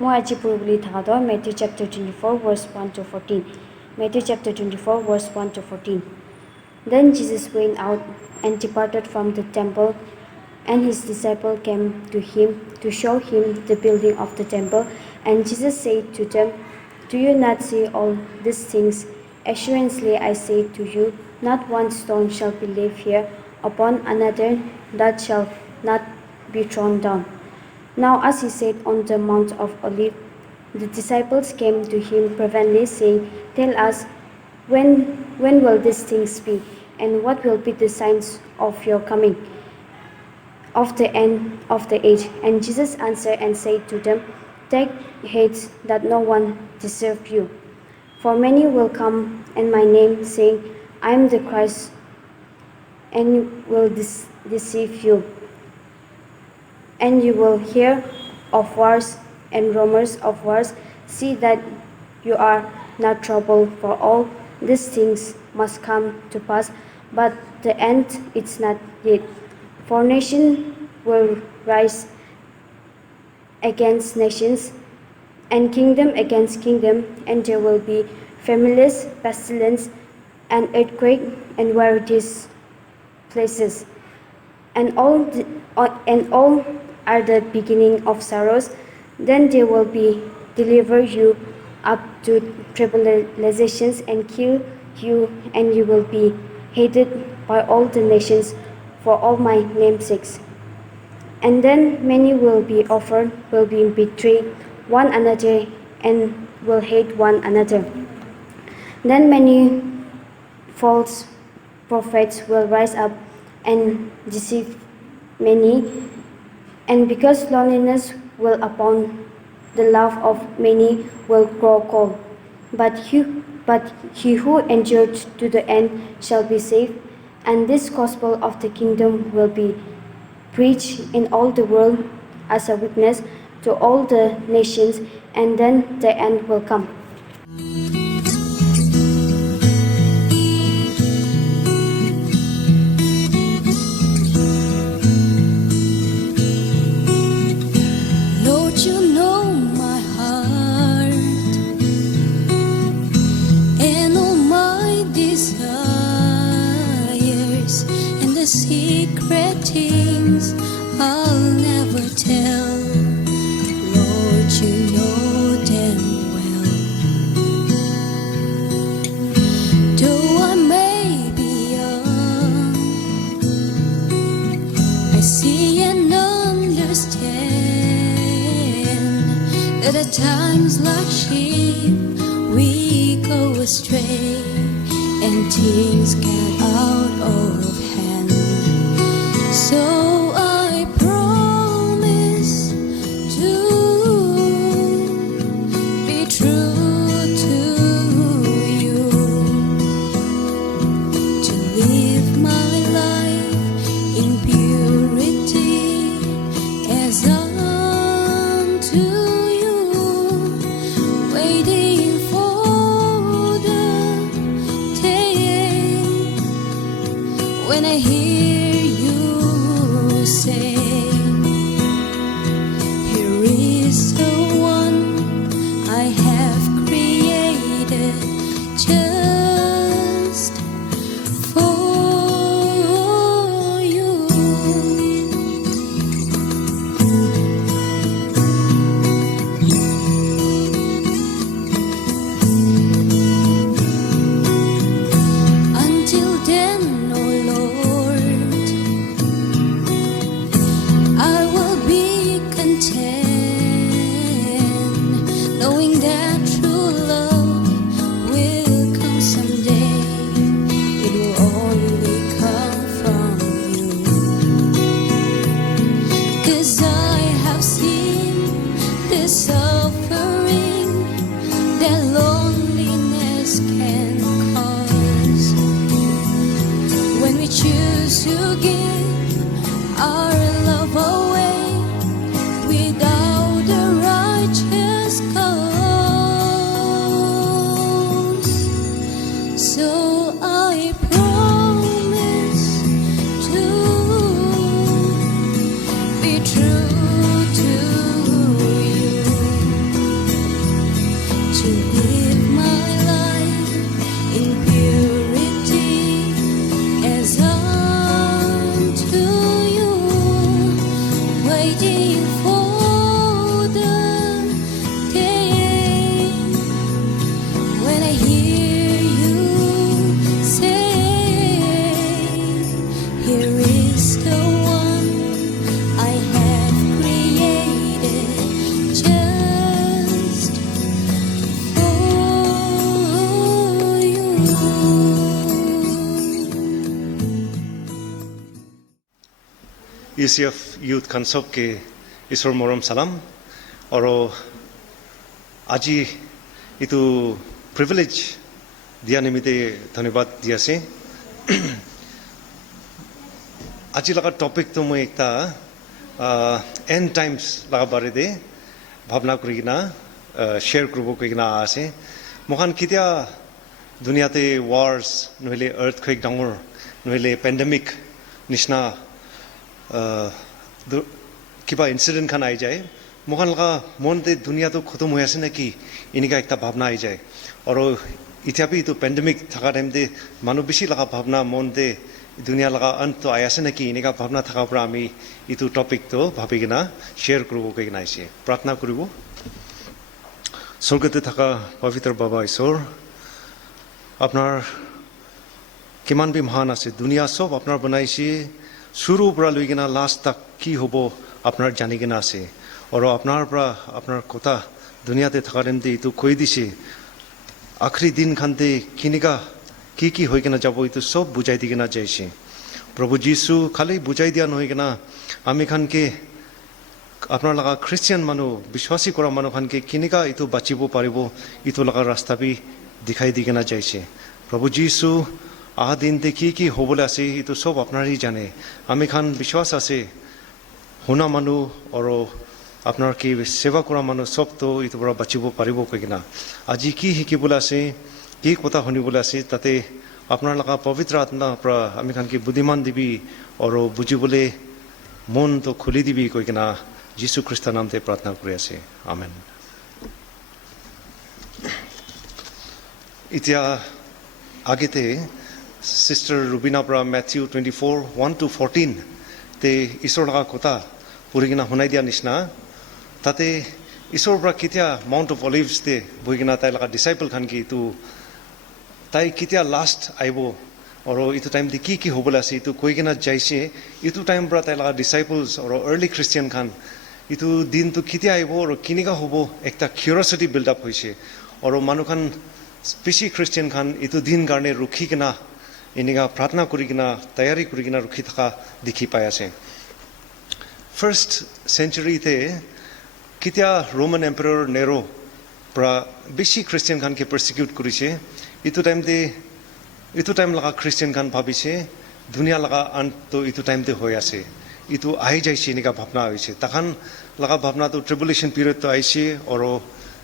Moachi Purubuli Thado, Matthew chapter 24, verse 1 to 14. Matthew chapter 24, verse 1 to 14. Then Jesus went out and departed from the temple, and his disciples came to him to show him the building of the temple. And Jesus said to them, Do you not see all these things? Assuredly I say to you, not one stone shall be left here upon another that shall not be thrown down. Now as he sat on the Mount of Olives, the disciples came to him privately, saying, Tell us, when will these things be, and what will be the signs of your coming, of the end of the age? And Jesus answered and said to them, Take heed that no one deceive you. For many will come in my name, saying, I am the Christ, and will deceive you. And you will hear of wars and rumors of wars. See that you are not troubled, for all these things must come to pass, but the end is not yet. For nation will rise against nations, and kingdom against kingdom, and there will be famines, pestilence, and earthquake in various places. And all are the beginning of sorrows. Then they will be deliver you up to tribulations and kill you, and you will be hated by all the nations for all my name's sake. And then many will be betrayed one another, and will hate one another. Then many false prophets will rise up and deceive many, and because loneliness will abound, the love of many will grow cold. But he who endured to the end shall be saved. And this gospel of the kingdom will be preached in all the world as a witness to all the nations, and then the end will come. Lord, you know my heart and all my desires, and the secret things I'll never tell. Lord, you know them well. Though I may be young, I see and understand that at times like sheep we go astray, and things get out of hand. So I promise to be true to you, to live my life in purity as unto you, waiting for the day when I hear you say, Here is the one I have created just for you. Until then, oh Lord, I will be content, knowing that true love will come someday. It will only come from you, 'cause I have seen the suffering that loneliness can cause when we choose to give our love away without the righteous cause. So I promise to be true to you, ECF youth Khan सब के ईश्वर मरम सलाम और आज इतु privilege दिया निमित्ते धन्यवाद दिया से आज लगा टॉपिक तो मैं एक ता एंड टाइम्स लगा बारे दे भावना करिना शेयर करबो करिना आसे मोहन कित्या दुनिया ते वार्स नहले अर्थक्वेक डांगर नहले पेंडेमिक निशना किबा इंसिडेंट खान आई जाए मोहन लगा मन ते दुनिया तो खत्म हुआ से न कि इनका एक भावना आई जाए और इत्यापि तो पेंडेमिक थका टाइम दे मानु बेसी लगा भावना मन दे दुनिया लगा अंत तो आया से न कि इनका भावना थका पर आमी इतु टॉपिक तो भाविकिना शेयर करबो करिना आइसे प्रार्थना करिबो स्वर्गते थका पवित्र बाबा ईश्वर আপনার কিমান বি মহান আছে দুনিয়া সব আপনার বনাইছে শুরু পৰা লৈ কিনা লাষ্ট তক কি হ'ব আপনাৰ জানি কিনা আছে আৰু আপনাৰ পৰা আপনার কথা দুনিয়াতে থাকা টাইম দি ইটো কৈ দিছে আখরি দিন খানতে কিনিকা কি হৈ কিনা যাব ইটো সব বুঝাই দি কিনা যাইছে প্রভু যীশু খালি বুঝাই দিয়া নহয় কিনা আমি খানকে আপনার লাগা খ্রিস্টিয়ান মানুহ বিশ্বাসী কৰা মানুহ খানকে কিনিকা ইটো বাচিব পাৰিব ইটো লাগা ৰাস্তা বি दिखाई दी ना जाइए प्रभु जीशु आह दिन ते की होबले आसे तो सब अपनार ही जाने आमी खान विश्वास आसे होना मानु और अपनार की सेवा करा मानु सब तो इतो बड़ा बचिब पारिब कइना আজি की शिकिबले आसे की कथा शुनिबले आसे ताते अपनार लगा पवित्र आत्मा प्रा आमी खान की बुद्धिमान दिबी और बुझिबले मन तो खुली दिबी कइना जीशु ख्रिस्ट नाम ते प्रार्थना करि आसे आमेन इतिया आगे ते सिस्टर रुबीना प्रा मैथ्यू 24:1-14 ते ईश्वर लगा कोता पुरिगिना हुनाई दिया निशना ताते ईश्वर प्रा कित्या माउंट ऑफ ऑलिव्स ते बुगिना ताई लगा डिसाइपल खान की तू ताई कित्या लास्ट आइबो और इतु टाइम दे की होबले आसे इतु कोइगिना जाइसे इतु टाइम प्रा ताई लगा डिसाइपल्स और अर्ली क्रिश्चियन खान इतु दिन तो कित्या आइबो और किनिका होबो एकता क्यूरियोसिटी बिल्ड अप होइसे और मानु खान स्पेशली क्रिश्चियन खान इतु दिन गाने रुखी किना इनिगा प्रार्थना करिकिना तैयारी करिकिना रुखी थका दिखी पाया से फर्स्ट सेंचुरी थे कित्या रोमन एम्परर नेरो प्रा बेसी क्रिश्चियन खान के परसिक्यूट करिसे इतु टाइम लगा क्रिश्चियन खान भाबिसे दुनिया लगा अंत तो इतु टाइम ते होय आसे इतु आइ जाइसे इनिगा भावना आइसे तखान लगा भावना तो ट्रिबुलेशन पीरियड तो आइसे और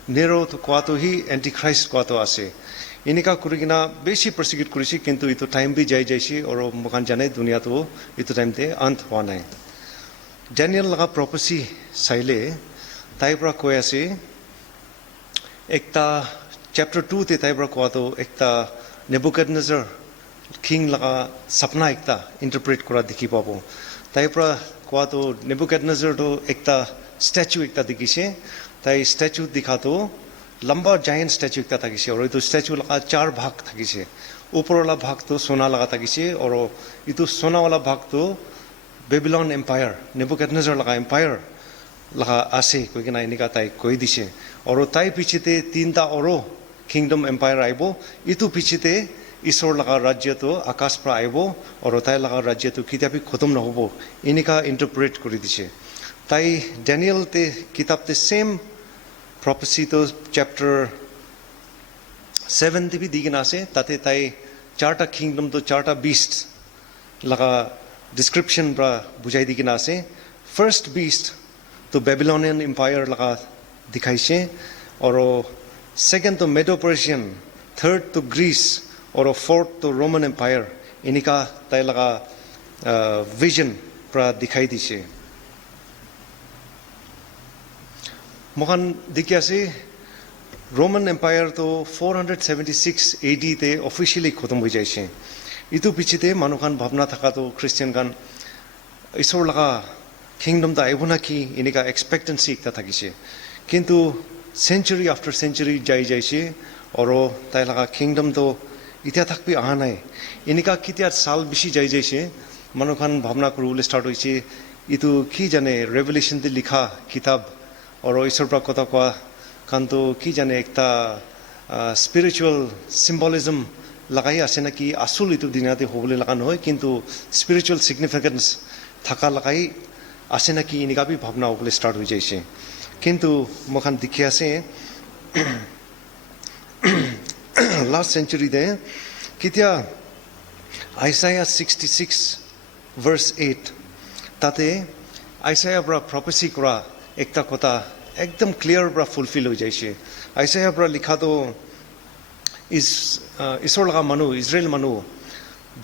नेरो तो क्वातो ही एंटी क्राइस्ट क्वातो आसे इनिका कुरिगिना बेसी परसिक्यूट करिसे किंतु इतो टाइम भी जाई जाइसे और मकान जाने दुनिया तो इतो टाइम ते अंत हुआ नाही डैनियल लगा प्रोफेसी साइले ताइब्रा कोय आसे एकता चैप्टर 2 ते ताइब्रा क्वातो एकता नेबुकदनेजर किंग लगा सपना एकता इंटरप्रेट करा दिखि पाबो ताइब्रा क्वातो नेबुकदनेजर तो एकता स्टैच्यू एकता दिखिसे ताई स्टैच्यू दिखा तो लंबा जायंट स्टैच्यू एकता थाकिसे और इतो स्टैच्यू लगा 4 भाग थाकिसे ऊपर वाला भाग तो सोना लगा थाकिसे और इतो सोना वाला भाग तो बेबीलोन एम्पायर नेबुकदनेजर लगा एम्पायर लगा आसे कोइना इनिका ताई कोइ दिसे और ताई पीछेते तीनटा और किंगडम एम्पायर आइबो इतो पीछेते ईश्वर लगा राज्य तो आकाश पर आइबो और ताई लगा राज्य तो किताबी खत्म न होबो इनिका इंटरप्रेट करि दिसे ताई डैनियल ते किताब ते सेम प्रोफेसी तो चैप्टर 7 ते भी दिगिना से ताते ताई 4टा किंगडम तो 4टा बीस्ट लगा डिस्क्रिप्शन ब्रा बुझाई दिगिना से फर्स्ट बीस्ट तो बेबीलोनियन एम्पायर लगा दिखाई से और सेकंड तो मेडो पर्शियन थर्ड तो ग्रीस और फोर्थ तो रोमन एम्पायर इनिका ताई लगा विजन ब्रा दिखाई दिसे मोहन दिखिया से रोमन एम्पायर तो 476 AD ते ऑफिशियली खत्म हो जाइसे इतु पीछे ते मानुखान भावना थका तो क्रिश्चियन खान ईश्वर लगा किंगडम ता आइबो ना कि इनिका एक्सपेक्टेंसी एकता थाकिसे किंतु सेंचुरी आफ्टर सेंचुरी जाई जाइसे और ताई लगा किंगडम तो इतिया तक भी आहा नाय इनिका कितिया साल बेसी जाई जाइसे मानुखान भावना करबले स्टार्ट होइसे इतु की जाने रेवलेशन ते लिखा किताब और ईश्वर प्रा कथा कोआ कान तो की जाने एकता स्पिरिचुअल सिम्बलिज्म लगाई आसे ना कि आसुल इतु दिनाते होबले लगा নহয় किंतु स्पिरिचुअल सिग्निफिकेंस থাকা লাগাই আছে নাকি এনেকা বি ভাবনা হবলে স্টার্ট হয়ে যাইছে কিন্তু মখান দেখি আছে লাস্ট সেঞ্চুরিতে কেতিয়া আইসায়া 66 ভার্স 8 তাতে আইসায়া পৰা প্ৰফেসি কৰা একটা কথা একদম ক্লিয়াৰ পৰা ফুলফিল হয়ে যাইছে আইসায়া পৰা লিখা তো ঈশ্বৰ লগা মানুহ ইসৰায়েল মানুহ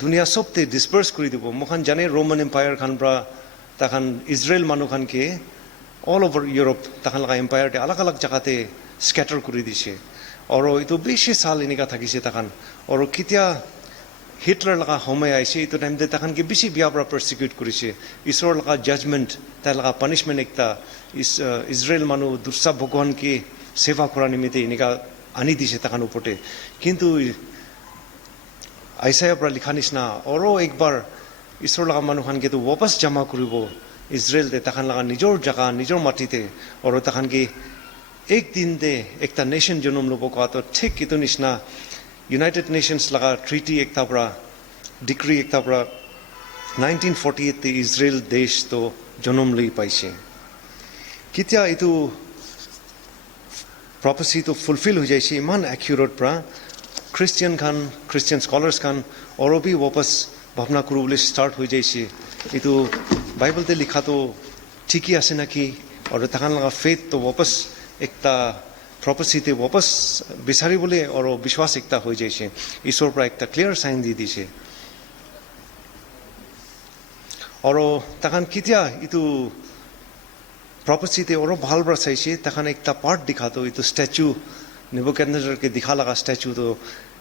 দুনিয়া সবতে ডিসপাৰ্স কৰে দিব মখান জানে ৰোমান এম্পায়াৰ খান পৰা তাখান ইসরায়েল মানুহ খানকে অল ওভার ইউরোপ তাখান লগা এম্পায়ারতে আলাগ আলাগ জায়গাতে স্ক্যাটার করে দিছে আর এইটো বেশি সাল এনেকা থাকিছে তাখান আর কেতিয়া হিটলার লগা সময় আইছে এইটো টাইমতে তাখানকে বেশি বিয়া পৰা পারসিকিউট করেছে ঈশ্বর লগা জাজমেন্ট তাই লগা পানিশমেন্ট একটা ইসরায়েল মানুহ দুর্সা ভগবানকে সেবা করা নিমিত্তে এনেকা আনি দিছে তাখান উপরে কিন্তু আইসায়া পৰা লিখা নিচিনা আৰু একবাৰ ঈশ্বৰ লগা মানুহ খানকে তো वापस জমা কৰিব ইসৰায়েলতে তাখান লগা নিজৰ জায়গা নিজৰ মাটিতে আৰু তাখানকে একদিন দে একটা নেশন জন্ম লব কোৱা ঠিক এইটো নিচিনা ইউনাইটেড নেশনস লগা ট্ৰিটি একটা পৰা ডিক্ৰি একটা পৰা 1948 তে ইসরায়েল দেশ তো জন্ম লৈ পাইছে কেতিয়া এইটো প্রফেসি তো ফুলফিল হয়ে যাইছে ইমান অ্যাকিউরেট পৰা খ্ৰিস্টিয়ান স্কলাৰ্স খান আৰু বি वापस ভাবনা কৰিবলৈ স্টাৰ্ট হয়ে যাইছে এইটো বাইবেলতে লিখা তো ঠিকই আছে নাকি আৰু তাখান লগা ফেথ তো वापस একটা প্ৰফেসিতে वापस বিচাৰিবলৈ আৰু বিশ্বাস একটা হয়ে যাইছে ঈশ্বৰ পৰা একটা ক্লিয়াৰ সাইন দি দিছে আৰু তাখান কেতিয়া এইটো প্রফেসিতে और ভাল बड़ा চাইছে তাখান একটা পার্ট দিখাতো এইটো স্ট্যাচু নেবুকাদনেজারকে দিখা লাগা স্ট্যাচু তো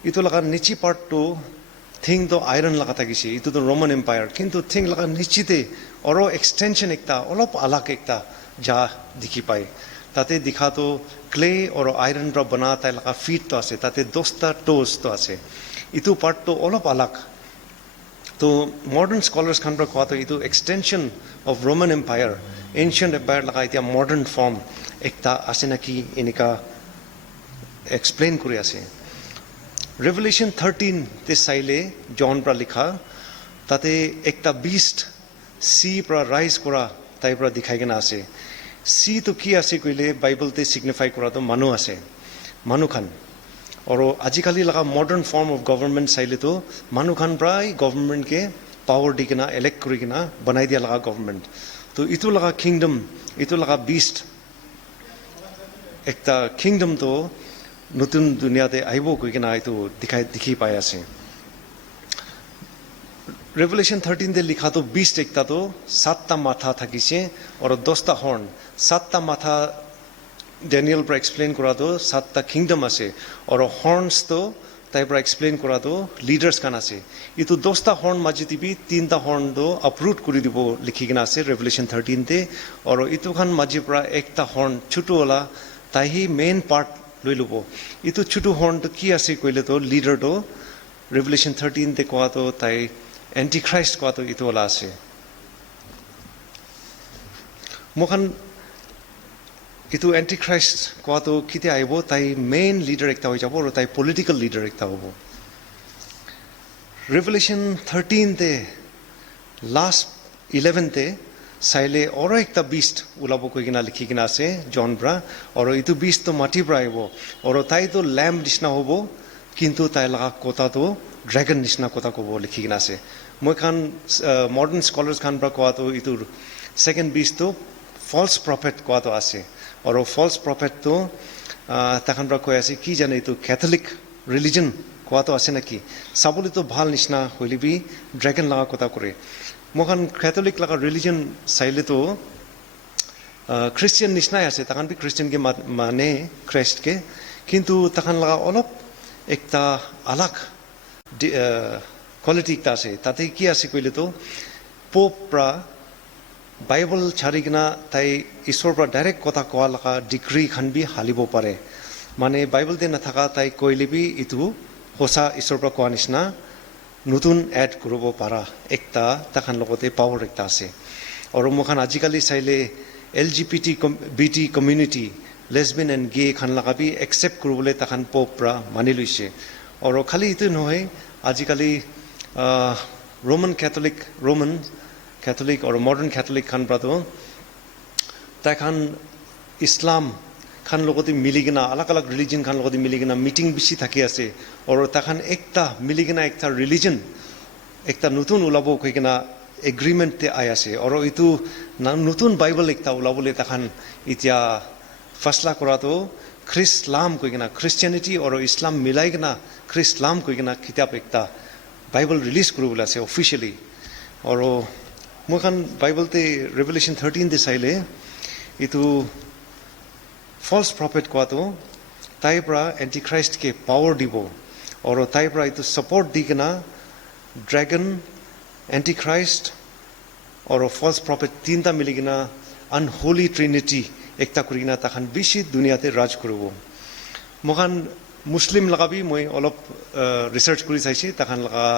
ইটো লাগা নিচি পার্ট তো থিং তো আয়রন লাগা থাকিছে ইটো তো রোমান এম্পায়ার কিন্তু থিং লাগা নিচিতে और এক্সটেনশন একটা অলপ আলাক একটা যা দেখি পায় তাতে দিখাতো ক্লে और আয়রন পৰা বনা তাই লাগা ফিট তো আছে তাতে 10টা টোজ তো আছে ইটো পার্ট তো অলপ আলাক তো মডার্ন স্কলার্স খান পৰা কোৱা তো ইটো extension of Roman empire ancient empire লগা এতিয়া মডার্ন ফর্ম একটা আছে নাকি এনেকা এক্সপ্লেইন করে আছে রেভেলেশন 13 তে চাইলে জন পৰা লিখা তাতে একটা বিস্ট সি পৰা ৰাইজ কৰা তাই পৰা দেখাই কেনা আছে সি তো কি আছে কইলে বাইবেলতে সিগনিফাই করা তো মানুহ আছে মানুহ খান और আজিকালি লগা মডার্ন ফর্ম অফ গভর্নমেন্ট চাইলে তো মানুহ খান প্ৰায় গভৰ্নমেন্টকে পাওয়াৰ দি কিনা ইলেক্ট কৰি কিনা বনাই দিয়া লগা গভর্নমেন্ট তো ইটো লগা কিংডম ইটো লগা বিস্ট একটা কিংডম তো নতুন দুনিয়াতে আহিব কই কিনা এইটো দেখি পাই আছে রেভেলেশন 13 তে লিখা তো বিস্ট একটা তো 7টা মাথা থাকিছে আর 10টা হর্ন 7টা মাথা ড্যানিয়েল পৰা এক্সপ্লেইন কৰা তো 7টা কিংডম আছে আৰ হৰ্নস তো তাই পৰা এক্সপ্লেইন করা তো লিডার্স কান আছে ইটো 10টা হর্ন মাঝে দিবি 3টা হর্ন তো আপরুট করে দিব লিখি কিনা আছে রেভেলেশন 13 তে আর ইটো খান মাঝে পৰা একটা হর্ন ছোটওয়ালা তাই হি মেইন পার্ট লৈ লব ইটো ছোট হর্ন তো কি আছে কইলে তো লিডার তো রেভেলেশন 13 তে কোৱা তো তাই এন্টিখ্ৰাইস্ট কোৱা তো ইটোওয়ালা আছে মখান ইটো এন্টিখ্ৰাইস্ট কোৱা তো কিতে আইব তাই মেইন লিডার একটা হয়ে যাব আর তাই পলিটিক্যাল লিডার একটা হবো রেভেলেশন 13 তে লাস্ট 11 তে চাইলে আৰু একটা বিস্ট ওলাব কৈ কিনা লিখি কিনা আছে জন পৰা আৰু ইটো বিস্ট তো মাটিৰ পৰা আহিব আৰু তাই তো ল্যাম্প নিচিনা হ'ব কিন্তু তাই লগা কথা তো ড্রাগন নিচিনা কথা ক'ব লিখি কিনা আছে মই খান মডার্ন স্কলার্স খান পৰা কোৱা তো ইটোৰ সেকেন্ড বিস্ট তো ফলস প্ৰফেট কোৱা তো আছে और फल्स प्रफेट तो तखन পৰা কৈ আছে কি জানে তো ক্যাথলিক ৰিলিজন কোৱা তো আছে নাকি সাবলি তো ভাল নিচিনা হইলিবি ড্রাগন লাগা কথা করে মখান ক্যাথলিক লাগা রিলিজন চাইলে তো খ্রিস্টিয়ান নিচিনাই আছে তখন বি খ্রিস্টিয়ান কে মানে খ্রিস্ট কে কিন্তু তখন লাগা অলপ একটা আলাক কোয়ালিটি একটা আছে তাতে কি আছে কইলে তো পোপ প্রা বাইবেল ছাড়ি কিনা তাই ঈশ্বর পৰা ডাইৰেক্ট কথা কোৱা লগা ডিগ্ৰী খান বি হালিব পাৰে মানে বাইবেলতে নাথাকা তাই কইলিবি ইটো হোসা ঈশ্বৰ পৰা কোৱা নিচিনা নতুন এড কৰিব পাৰা একটা তাখান লগতে পাৱাৰ একটা আছে আৰু মখান আজিকালি চাইলে LGBT কমিউনিটি লেসবিয়ান এন্ড গে খান লগা বি একসেপ্ট কৰিবলৈ তাখান পোপ পৰা মানি লৈছে আৰু খালি ইটো নহয় আজিকালি ৰোমান कैथोलिक और मॉडर्न कैथोलिक खान पर तो ताखान इस्लाम खान लोगों मिलीगिना अलग अलग रिलीजन खान लोगों मिलीगिना मीटिंग बेसि थाकी आसे और ताखान एकता मिलीगिना एकता रिलीजन एकता नतुन उलाबो कइगिना एग्रीमेंट ते आयासे और इतु नतुन बाइबल एकता उलाबोले ताखान इतिया फैसला करा तो ख्रिस्लाम कइगिना क्रिश्चियनिटी और इस्लाम मिलाइगिना ख्रिस्लाम कइगिना किताब एकता बाइबल रिलीज करूबोला से ऑफिशियली और मुखान बाइबल ते रेवलेशन 13 दे साइले इतु फॉल्स प्रॉफिट को तो ताइप्रा एंटीक्राइस्ट के पावर दिबो और ताइप्रा इतु सपोर्ट दिगना ड्रैगन एंटीक्राइस्ट और फॉल्स प्रॉफिट तीनटा मिलिगिना अनहोली ट्रिनिटी एकता करिना ताखान बेसि दुनियाते राज करबो मुखान मुस्लिम लगा भी मैं अलग रिसर्च करी चाइछे ताखान लगा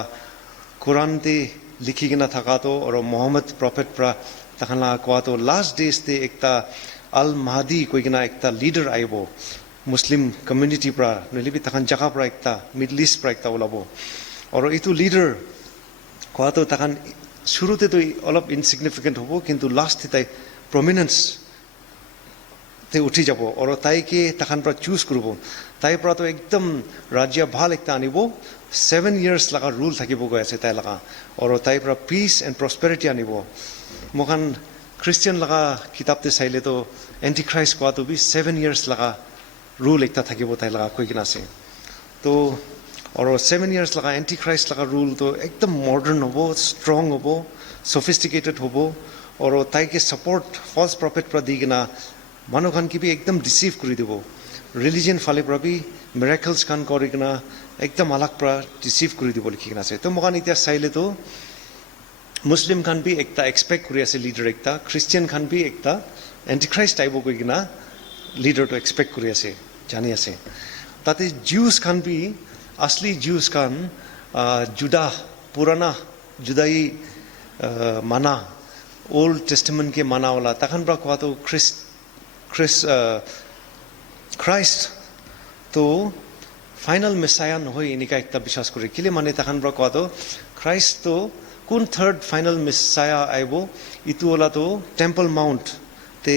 कुरान ते लिखिगिना थाका तो और मोहम्मद प्रॉफिट प्रा ताखान लगा कोआ तो लास्ट डेज ते एकता अल महदी कोइगिना एकता लीडर आइबो मुस्लिम कम्युनिटी प्रा नलिबि ताखान जगह प्रा एकता मिडल ईस्ट प्रा एकता उलाबो और इतु लीडर कोआ तो ताखान शुरुते तो अलग इनसिग्निफिकेंट होबो किंतु लास्ट ते ताई प्रोमिनेंस ते उठी जाबो और ताई के ताखान प्रा चूज करबो ताई प्रा तो एकदम राज्य भाल एकता आनिबो 7 years लगा रूल থাকিবो गयसे ताई लगा और ताई प्रा पीस एंड प्रॉस्पेरिटी आनिबो मोखान क्रिश्चियन लगा किताब ते साइले तो एंटीक्राइस्ट को तो भी 7 years लगा रूल एकता থাকিবो ताई लगा कोई किना से तो और 7 years लगा एंटीक्राइस्ट लगा रूल तो एकदम मॉडर्न होबो स्ट्रांग होबो सोफिस्टिकेटेड होबो और ताई के सपोर्ट फॉल्स प्रॉफिट पर दिगिना मानो खान की भी एकदम डिसीव करी दिबो रिलीजन फाले पर भी मिरेकल्स खान करिगिना एकदम अलग पर डिसीव करी दिबो लिखिगिना से तो मगान इतिहास साइले तो मुस्लिम खान भी एकता एक्सपेक्ट करी आसे लीडर एकता क्रिश्चियन खान भी एकता एंटीक्राइस्ट टाइप कइगिना लीडर तो एक्सपेक्ट करी आसे जानि आसे ताते ज्यूस खान भी असली ज्यूस खान जुदा पुराना जुदाई माना ओल्ड टेस्टामेंट के माना वाला तखन ब्रा को तो क्राइस्ट तो फाइनल मेसाया নহয় इनिका एकता विश्वास करे किले माने तखन ब्रा को तो क्राइस्ट तो कुन थर्ड फाइनल मेसाया आइबो इतु वाला तो टेम्पल माउंट ते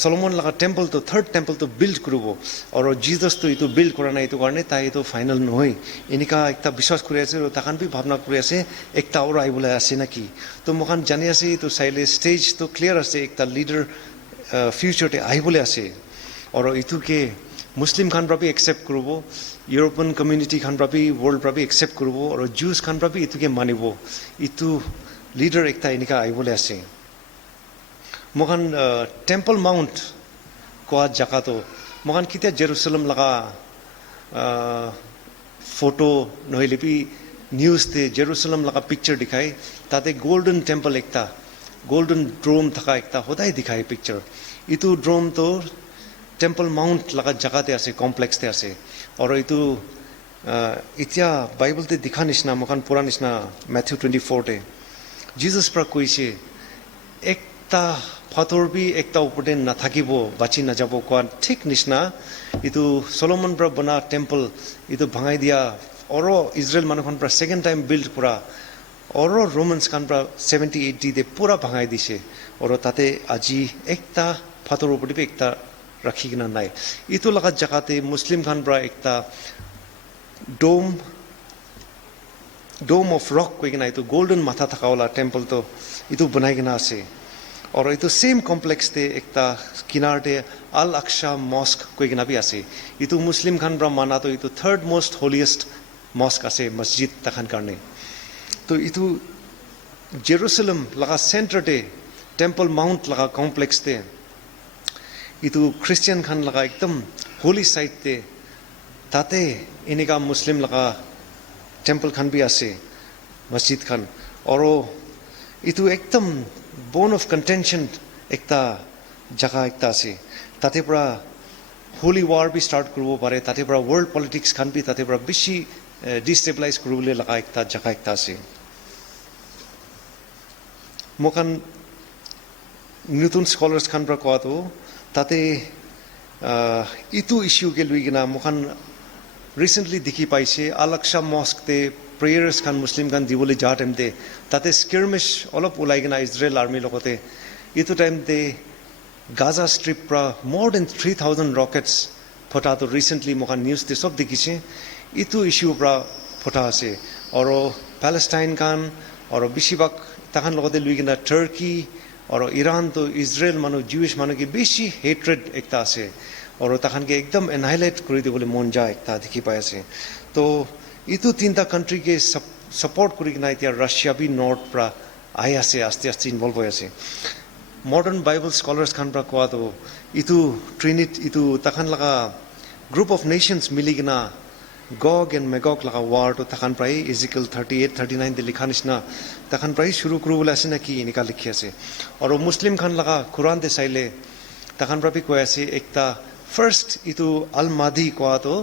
सोलोमन लगा टेम्पल तो थर्ड टेम्पल तो बिल्ड करबो और जीसस तो इतो बिल्ड करा ना इतो कारणे ताई तो फाइनल নহয় इनिका एकता विश्वास करे आसे ताखान भी भावना करे आसे एकता और आइबोला आसे नाकी तो मखान जानि आसे तो साइले स्टेज तो क्लियर आसे एकता लीडर फ्यूचर ते आइबोले आसे और इतु के मुस्लिम खान भी एक्सेप्ट करबो यूरोपियन कम्युनिटी खान भी वर्ल्ड भी एक्सेप्ट करबो और जूस खान भी इतु के मानिबो इतु लीडर एकता इनिका आइबोले आसे मखान टेम्पल माउंट को जगह तो मखान कितना जेरूसलम लगा फोटो नहले भी न्यूज़ ते जेरूसलम लगा पिक्चर दिखाई ताते गोल्डन टेम्पल एकता गोल्डन ड्रोम थका एकता होता ही दिखाई पिक्चर इतु ड्रोम तो टेम्पल माउंट लगा जगह ते आसे कॉम्प्लेक्स ते आसे और इतु इतिया बाइबल ते दिखा निशना मखान पूरा निशना मैथ्यू 24 ते जीसस पर कोई से एकता फातर भी एकता उपदे ना থাকিবो बाची ना जाबो को ठीक निशना इतु सोलोमन पर बना टेम्पल इतु भांगाई दिया और इजराइल मानुखन पर सेकेंड टाइम बिल्ड पूरा और रोमन्स खान पर 70-80 दे पूरा भांगाई दिसे और ताते आजी एकता फातर उपदे भी एकता रखिगिना नाय इतु लगा जगहते मुस्लिम खान पर एकता डोम ऑफ रॉक कोइगिना इतु गोल्डन माथा थकावाला टेम्पल तो इतु बनाइगिना आसे और इतो सेम कॉम्प्लेक्स ते एकता किनार ते अल अक्सा मॉस्क कोइगिना भी आसे इतो मुस्लिम खान ब्रा माना तो इतो थर्ड मोस्ट होलिएस्ट मॉस्क आसे मस्जिद तखन करने तो इतो जेरूसलम लगा सेंटर ते टेम्पल माउंट लगा कॉम्प्लेक्स ते इतो क्रिश्चियन खान लगा एकदम होली साइट ते ताते इनिका मुस्लिम लगा टेम्पल खान भी आसे मस्जिद खान और इतो एकदम बोन ऑफ कंटेंशन एकता जगह एकता से ताते परा होली वार भी स्टार्ट करबो पारे ताते परा वर्ल्ड पॉलिटिक्स खान भी ताते परा बेसी डिस्टेबलाइज करबोले लगा एकता जगह एकता से मखान नतुन स्कॉलर्स खान पर को तो ताते इतु इश्यू के लुइगिना मखान रिसेंटली दिखी पाइसे अल-अक्सा मॉस्क ते প্ৰেয়াৰ্ছ খান মুছলিম খান দিবলৈ যা টাইমতে তাতে স্কিৰমিছ অলপ ওলাই কিনা ইজৰাইল আৰ্মিৰ লগতে এইটো টাইমতে গাজা ষ্ট্ৰিপ পৰা মোৰ দেন 3000 ৰকেটছ ফটাটো ৰিচেণ্টলি মই নিউজতে সব দেখিছে এইটো ইছ্যুৰ পৰা ফটা আছে আৰু পেলেষ্টাইন খান আৰু বেছিভাগ তাহান লগতে লৈ কিনা টাৰ্কি আৰু ইৰাণ তো ইজৰাইল মানুহ জুইছ মানুহকে বেছি হেট্ৰেড একটা আছে আৰু তাহানকে একদম এনহাইলাইট কৰি দিবলৈ মন যায় একটা দেখি পাই আছে তো এইটো তিনিটা কাণ্ট্ৰিকে ছাপৰ্ট কৰি কিনা এতিয়া ৰাছিয়া বি নৰ্থ পৰা আহি আছে আস্তে আস্তে ইনভলভ হৈ আছে মডাৰ্ণ বাইবল স্কলাৰ্ছ খান পৰা কোৱাটো এইটো ট্ৰিনিট এইটো তাহান লগা গ্ৰুপ অফ নেশ্যনছ মিলি কিনা গগ এণ্ড মেগক লগা ৱাৰটো তাহান প্ৰায় ইজিকেল 38-39 লিখা নিচিনা তাহান প্ৰায় শুৰু কৰিবলৈ আছে নেকি এনেকুৱা লিখি আছে আৰু মুছলিম খান লগা কোৰাণতে চাইলে তাহান পৰা কৈ আছে একটা ফাৰ্ষ্ট এইটো আল মাদি কোৱাটো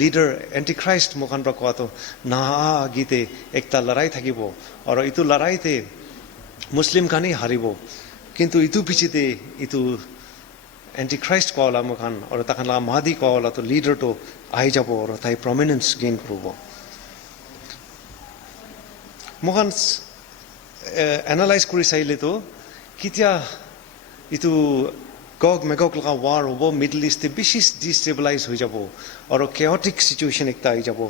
লিডাৰ এণ্টিখ্ৰাইষ্ট মোখান পৰা কোৱাটো নাহা আগিতে একটা লৰাই থাকিব আৰু এইটো লৰাইতে মুছলিম খানেই হাৰিব কিন্তু ইটো পিছতে এইটো এণ্টিখ্ৰাইষ্ট কোৱালা মোখান আৰু তাহান লগা মাদি কোৱালাটো লিডাৰটো আহি যাব আৰু তাই প্ৰমিনেন্স গেইন কৰিব মোখান এনালাইজ কৰি চাইলেতো কেতিয়া এইটো গগ মেগক লগা ৱাৰ হ'ব মিডল ইষ্টে বেছি ডিষ্টেবিলাইজ হৈ যাব আৰু কেঅটিক চিটুৱেশ্যন একটা আহি যাব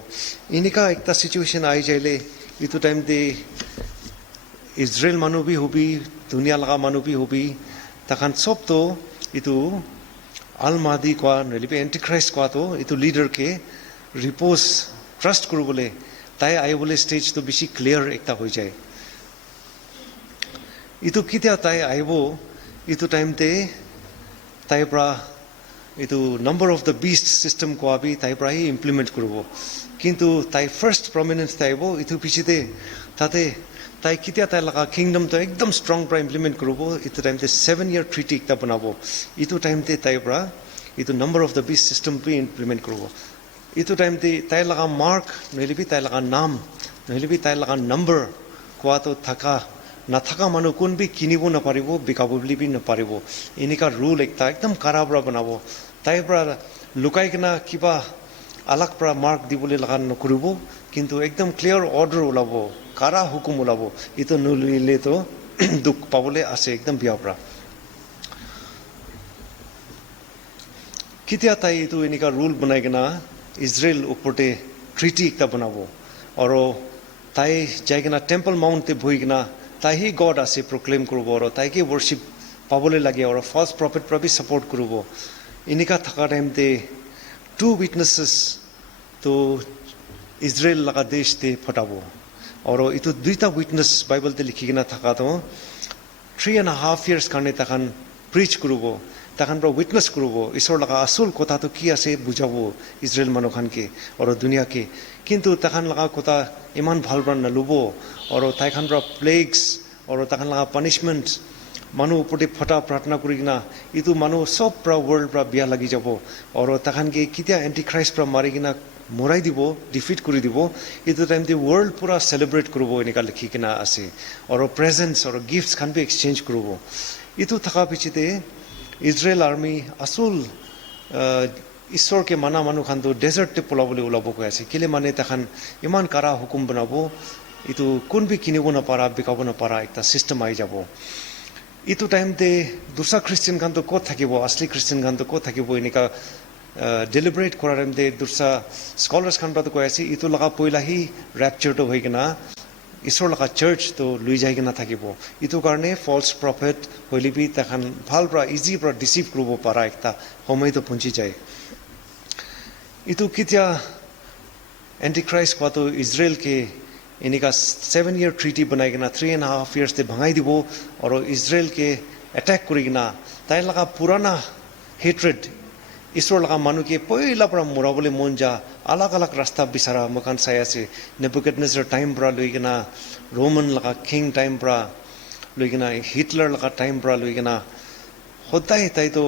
এনেকুৱা একটা চিটুৱেশ্যন আহি যাইলে এইটো টাইমতে ইজৰাইল মানুহ বি হবি দুনিয়া লগা মানুহ বি হবি তাহান চবতো এইটো আল মাদি কোৱা নহ'লে এণ্টিখ্ৰাইষ্ট কোৱাটো এইটো লিডাৰকে ৰিপ'জ ট্ৰাষ্ট কৰিবলৈ তাই আহিবলৈ ষ্টেজটো বেছি ক্লিয়াৰ একটা হৈ যায় এইটো কেতিয়া তাই আহিব এইটো টাইমতে তাইৰ পৰা এইটো number of the beast system কোৱা বি তাইৰ পৰাহে ইমপ্লিমেণ্ট কৰিব কিন্তু তাই ফাৰ্ষ্ট প্ৰমিনেন্স আহিব এইটো পিছতে তাতে তাই কেতিয়া তাই লগা কিংডমটো একদম ষ্ট্ৰং পৰা ইমপ্লিমেণ্ট কৰিব এইটো টাইমতে 7 year ট্ৰিটি একটা বনাব এইটো টাইমতে তাইৰ পৰা এইটো নম্বৰ অফ দ্য বিষ্ট চিষ্টেমটো ইমপ্লিমেণ্ট কৰিব এইটো টাইমতে তাইৰ লগা মাৰ্ক নহ'লে তাইৰ লগা নাম নহ'লে তাইৰ লগা নম্বৰ কোৱাটো থকা নাথাকা মানুহ কোন বি কিনিব নাপাৰিব বিকাব বুলি বি নাপাৰিব এনেকুৱা ৰুল একটা একদম কাৰা পৰা বনাব তাইৰ পৰা লুকাই কিনা কিবা আলাগ পৰা মাৰ্ক দিবলৈ লগা নকৰিব কিন্তু একদম ক্লিয়াৰ অৰ্ডাৰ ওলাব কাৰা হুকুম ওলাব এইটো নল'লেতো দুখ পাবলৈ আছে একদম বিয়াৰ পৰা কেতিয়া তাই এইটো এনেকুৱা ৰুল বনাই কিনা ইজৰাইল ওপৰতে ট্ৰিটি একটা বনাব আৰু তাই যাই কিনা টেম্পল মাউণ্টতে বহি কিনা তাইহে গড আছে প্ৰক্লেম কৰিব আৰু তাইকে ৱৰ্শ্বিপ পাবলৈ লাগে আৰু ফাৰ্ষ্ট প্ৰফেট পৰা বি ছাপৰ্ট কৰিব এনেকুৱা থকা টাইমতে 2 witnesses তো ইজৰাইল লগা দেশতে ফটাব আৰু এইটো 2টা উইটনেছ বাইবলতে লিখি কিনা থকাটো 3.5 years কাৰণে তাহান প্ৰিচ কৰিব তাহান পৰা উইটনেছ কৰিব ঈশ্বৰ লগা আচল কথাটো কি আছে বুজাব ইজৰাইল মানুহখানকে আৰু দুনিয়াকে কিন্তু তাহান লগা কথা ইমান ভাল পৰা নল'ব আৰু তাইখান পৰা প্লেগছ আৰু তাহান লগা পানিছমেণ্ট মানুহ ওপৰতে ফটা প্ৰাৰ্থনা কৰি কিনা এইটো মানুহ চব পৰা ৱৰ্ল্ড পৰা বিয়া লাগি যাব আৰু তাহানকে কেতিয়া এণ্টিখ্ৰাইষ্ট পৰা মাৰি কিনা মৰাই দিব ডিফিট কৰি দিব এইটো টাইমতে ৱৰ্ল্ড পুৰা চেলিব্ৰেট কৰিব এনেকুৱা লিখি কিনা আছে আৰু প্ৰেজেণ্টছ আৰু গিফ্টছ খান বি এক্সচেঞ্জ কৰিব এইটো থকা পিছতে ইজৰাইল আৰ্মি আচল ঈশ্বৰকে মানা মানুহ খানটো ডেজাৰ্টতে পলাবলৈ ওলাব কৈ আছে কেলে মানে তাহান ইমান কাৰা হুকুম বনাব এইটো কোন বি কিনিব নাপাৰা বিকাব নাপাৰা একটা চিষ্টেম আহি যাব এইটো টাইমতে দুসৰা খ্ৰীষ্টিয়ান খানটো ক'ত থাকিব আছলি খ্ৰীষ্টিয়ান খানটো ক'ত থাকিব এনেকুৱা ডেলিব্ৰেট কৰাৰ টাইমতে দুসৰা স্কলাৰ্ছ খান পৰা কৈ আছে এইটো লগা পইলাহি ৰেপচাৰটো হৈ কিনা ঈশ্বৰ লগা চাৰ্চটো লৈ যাই কিনা থাকিব এইটো কাৰণে ফল্ছ প্ৰফেট হ'লে বি তাহান ভাল পৰা ইজি পৰা ডিচিভ কৰিব পাৰা একটা সময়টো পঞ্চি যায় এইটো কেতিয়া এণ্টিখ্ৰাইষ্ট কোৱাটো ইজৰাইলকে এনেকুৱা 7 year ট্ৰিটি বনাই কিনা 3.5 years ভাঙাই দিব আৰু ইজৰাইলকে এটেক কৰি কিনা তাইৰ লগা পুৰাণা হেট্ৰেড ঈশ্বৰ লগা মানুহকে পইলা পৰা মৰাবলৈ মন যা আলাগ আলাগ ৰাস্তা বিচাৰা মোকান চাই আছে নেবুকাডনেছাৰ টাইম পৰা লৈ কিনা ৰোমান লগা কিং টাইম পৰা লৈ কিনা হিটলাৰ লগা টাইম পৰা লৈ কিনা সদায় তাইতো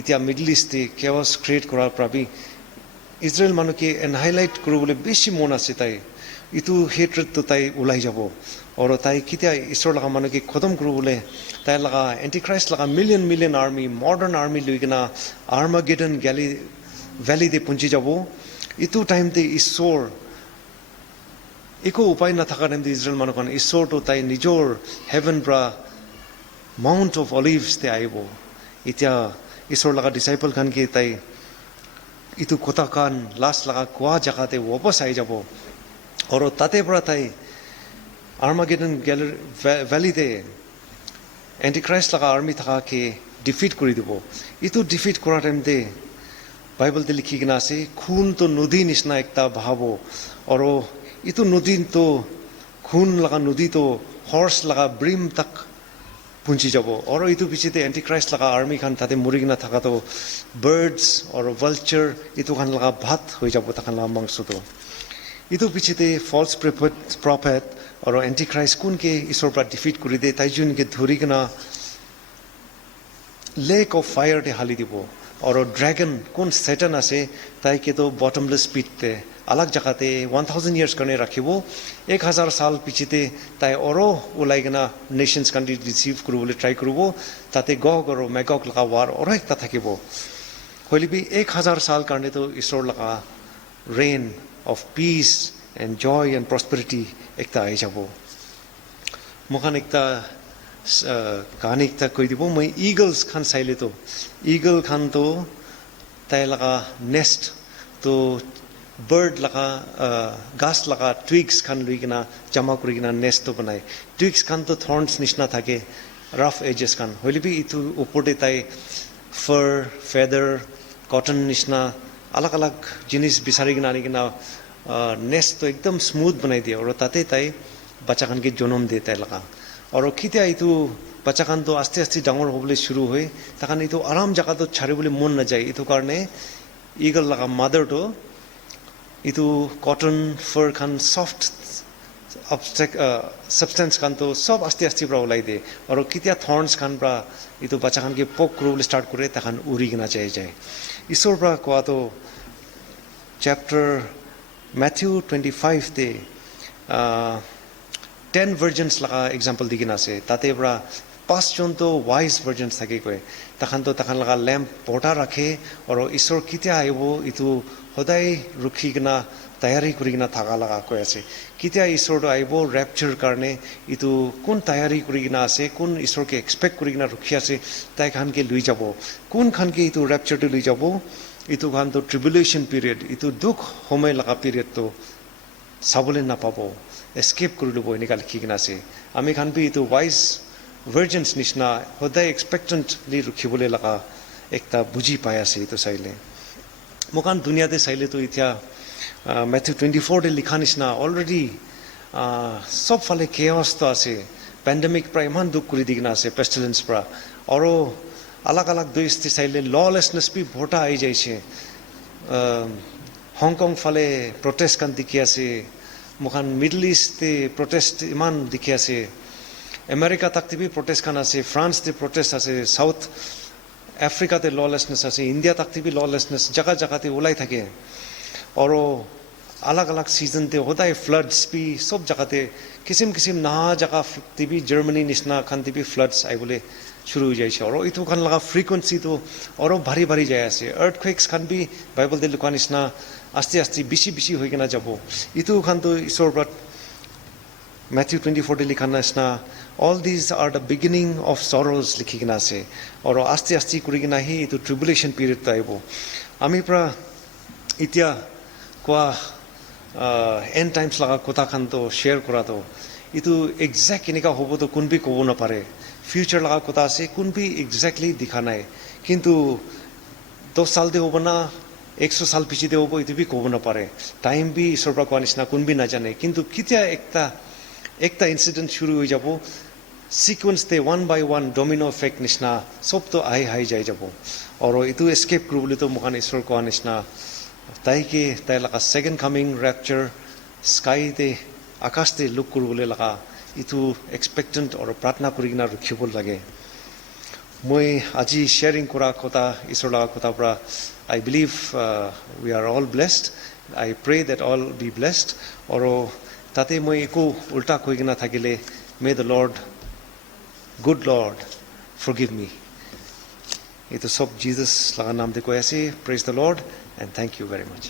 এতিয়া মিডল ইষ্টে কেৱাছ ক্ৰিয়েট কৰাৰ পৰা বি ইজৰাইল মানুহকে এনহাইলাইট কৰিবলৈ বেছি মন আছে তাই এইটো হেট্ৰেডটো তাই ওলাই যাব আৰু তাই কেতিয়া ঈশ্বৰ লগা মানুহকে খতম কৰিবলৈ তাই লগা এণ্টিখ্ৰাইষ্ট লগা মিলিয়ন আৰ্মি মডাৰ্ণ আৰ্মি লৈ কিনা আৰ্মাগেডন ভেলীতে পঞ্চি যাব এইটো টাইমতে ঈশ্বৰ একো উপায় নাথাকাৰ টাইমতে ইজৰাইল মানুহখন ঈশ্বৰটো তাই নিজৰ হেভেন পৰা মাউণ্ট অফ অলিভছতে আহিব এতিয়া ঈশ্বৰ লগা ডিচাইপল খানকে তাই ইটো কথা কান লাষ্ট লগা কোৱা জেগাতে ৱাপছ আহি যাব আৰু তাতে পৰা তাই আৰ্মাগেডন ভেলীতে এণ্টিক্ৰাইষ্ট লগা আৰ্মি থাকাকে ডিফিট কৰি দিব ইটো ডিফিট কৰা টাইমতে বাইবেলতে লিখি কিনে আছে খুনটো নদী নিচিনা একটা বাহাব আৰু ইটো নদীটো খুন লগা নদীটো হৰ্চ লগা ব্ৰিম তাক পুঞ্চি যাব আৰু ইটো পিছতে এণ্টিক্ৰাইষ্ট লগা আৰ্মি খান তাতে মৰি কিনে থকাটো বাৰ্ডছ আৰু ভালচাৰ ইটো খান লগা ভাত হৈ যাব তাখান লগা মাংসটো ইটো পিছতে ফল্ছ প্ৰফেট আৰু এণ্টিক্ৰাইষ্ট কোনকে ঈশ্বৰৰ পৰা ডিফিট কৰি দিয়ে তাই যোনকে ধৰি কিনে লেক অফ ফায়াৰতে হালি দিব আৰু ড্ৰেগন কোন চেটান আছে তাইকেতো বটমলেছ পিটতে আলাগ জাগাতে 1000 ইয়াৰ্ছ কাৰণে ৰাখিব 1000 সাল পিছতে তাই আৰু ওলাই কিনা নেশ্যনছ কাণ্ট্ৰি ৰিচিভ কৰিবলৈ ট্ৰাই কৰিব তাতে গগ আৰু মেগক লগা ৱাৰ আৰু একটা থাকিব হলিবি 1000 সাল কাৰণেতো ঈশ্বৰ লগা rain of peace and joy and prosperity একটা আহি যাব মোখান একটা কাহানী একটা কৈ দিব মই ইগলছ খান চাইলে তো ইগল খান তো তাই লগা নেষ্ট তো বাৰ্ড লগা গাছ লগা টুইগছ খান লৈ কিনা জমা কৰি কিনা নেষ্টটো বনায় টুইগছ খান তো থৰ্নছ নিচিনা থাকে ৰাফ এজেছ খান হলিবি ইটো ওপৰতে তাই ফাৰ ফেডাৰ কটন নিচিনা আলাগ আলাগ জিনিস বিচাৰি কিনা আনি কিনা নেষ্টটো একদম স্মুথ বনাই দিয়ে আৰু তাতে তাই বাচ্চা খানকে জন্ম দিয়ে তাই লগা আৰু কেতিয়া এইটো বাচ্চা খানটো আস্তে আস্তে ডাঙৰ হ'বলৈ শুৰু হয় তাখান এইটো আৰাম জাগাটো ছাড়িবলৈ মন নাযায় এইটো কাৰণে ইগল লগা মাদাৰটো এইটো কটন ফাৰ খান ছফ্ট সাবষ্টেন্স খানটো সব আস্তে আস্তে পৰা ওলাই দিয়ে আৰু কেতিয়া থৰ্নছ খান পৰা এইটো বাচ্চা খানকে পক কৰিবলৈ ষ্টাৰ্ট কৰে তাখান উৰি কিনা যায় ঈশ্বৰৰ পৰা কোৱাটো চেপ্টাৰ মেথিউ 25 তে 10 virgins laga example digina ase tate bra 5 jon to wise virgins thake koi takhan laga lamp porta rakhe oro isor kitia aibo itu hodai rukhi gina tayari kuri gina thaga laga koi ase kitia isor do aibo rapture karne itu kun tayari kuri gina ase kun isor ke expect kuri gina rukhi ase tai khan ke lui jabo kun khan ke itu rapture to lui jabo itu khan to tribulation period itu dukh homai laga period to sabole na pabo escape কৰি লব এনেকা লিখি কিনা আছে আমি খান B এইটো wise ভাৰ্জিনছ নিচিনা সদায় এক্সপেক্টেণ্টলি ৰখিবলৈ লগা একটা বুজি পাই আছে এইটো চাইলে মোকান দুনিয়াতে চাইলেতো এতিয়া মেথিউ 24 তে লিখা নিচিনা অলৰেডি সব ফালে কেঅছটো আছে পেণ্ডেমিক পৰা ইমান দুখ কৰি দি কিনা আছে পেষ্টিলেন্স পৰা আৰু আলাগ আলাগ দেশতে চাইলে ললেছনেছ বি ভৰ্তা আহি যাইছে হংকং ফালে প্ৰটেষ্ট কান দেখি আছে মোখান মিডল ইষ্টে প্ৰটেষ্ট ইমান দেখি আছে আমেৰিকা তাকতে বি প্ৰটেষ্ট খান আছে ফ্ৰান্স তে প্ৰটেষ্ট আছে সাউথ আফ্ৰিকাতে ললেছনেছ আছে ইণ্ডিয়া তাকতে বি ললেছনেছ জাগা জাগাতে ওলাই থাকে আৰু আলাগ আলাগ সিজনতে সদায় ফ্লাডছ বি সব জাগাতে কিসিম নাহা জাগা টিভি জাৰ্মানী নিচিনা খান টিভি ফ্লাডছ আহিবলৈ শুৰু হৈ যাইছে আৰু এইটো খান লগা ফ্ৰিকুৱেঞ্চিটো আৰু ভাৰী যাই আছে আৰ্থকুৱেকছ খান বি বাইবেলতে লিখা নিচিনা আস্তে আস্তে বেছি হৈ কিনা যাব ইটো খানটো ঈশ্বৰৰ পৰা মেথিউ 24 তে লিখা নিচিনা all these are the beginning of সৰ'জ লিখি কিনা আছে আৰু আস্তে আস্তে কৰি কিনা আহি এইটো ট্ৰিবুলেশ্যন পিৰিয়ডটো আহিব আমি পৰা এতিয়া কোৱা এণ্ড টাইমছ লগা কথা খানটো শ্বেয়াৰ কৰাটো এইটো একজেক্ট এনেকুৱা হ'বতো কোনবি ক'ব নাপাৰে ফিউচাৰ লগা কথা আছে কোনবি একজেক্টলি দেখা নাই কিন্তু 10 সাল দে হ'ব না 100 সাল পিছতে হ'ব এইটো বি ক'ব নাপাৰে টাইম বি ঈশ্বৰৰ পৰা কোৱা নিচিনা কোনবি নাজানে কিন্তু কেতিয়া একটা ইনচিডেণ্ট শুৰু হৈ যাব সিকুৱেন্সতে 1 by 1 ডমিনো এফেক্ট নিচিনা সবতো আহি যাই যাব আৰু এইটো এস্কেপ কৰিবলৈতো মোখান ঈশ্বৰ কোৱা নিচিনা তাই লগা ছেকেণ্ড কামিং ৰেপচাৰ স্কাইতে আকাশতে লুক কৰিবলৈ লগা এইটো এক্সপেক্টেণ্ট আৰু প্ৰাৰ্থনা কৰি কিনা ৰখিব লাগে মই আজি শ্বেয়াৰিং কৰা কথা ঈশ্বৰৰ লগা কথাৰ পৰা I believe we are all blessed. I pray that all be blessed. Oro tate moi eko ulta koi gina thakile may the Lord, good Lord, forgive me. Ito sob Jesus laga naam de koi ase. Praise the Lord and thank you very much.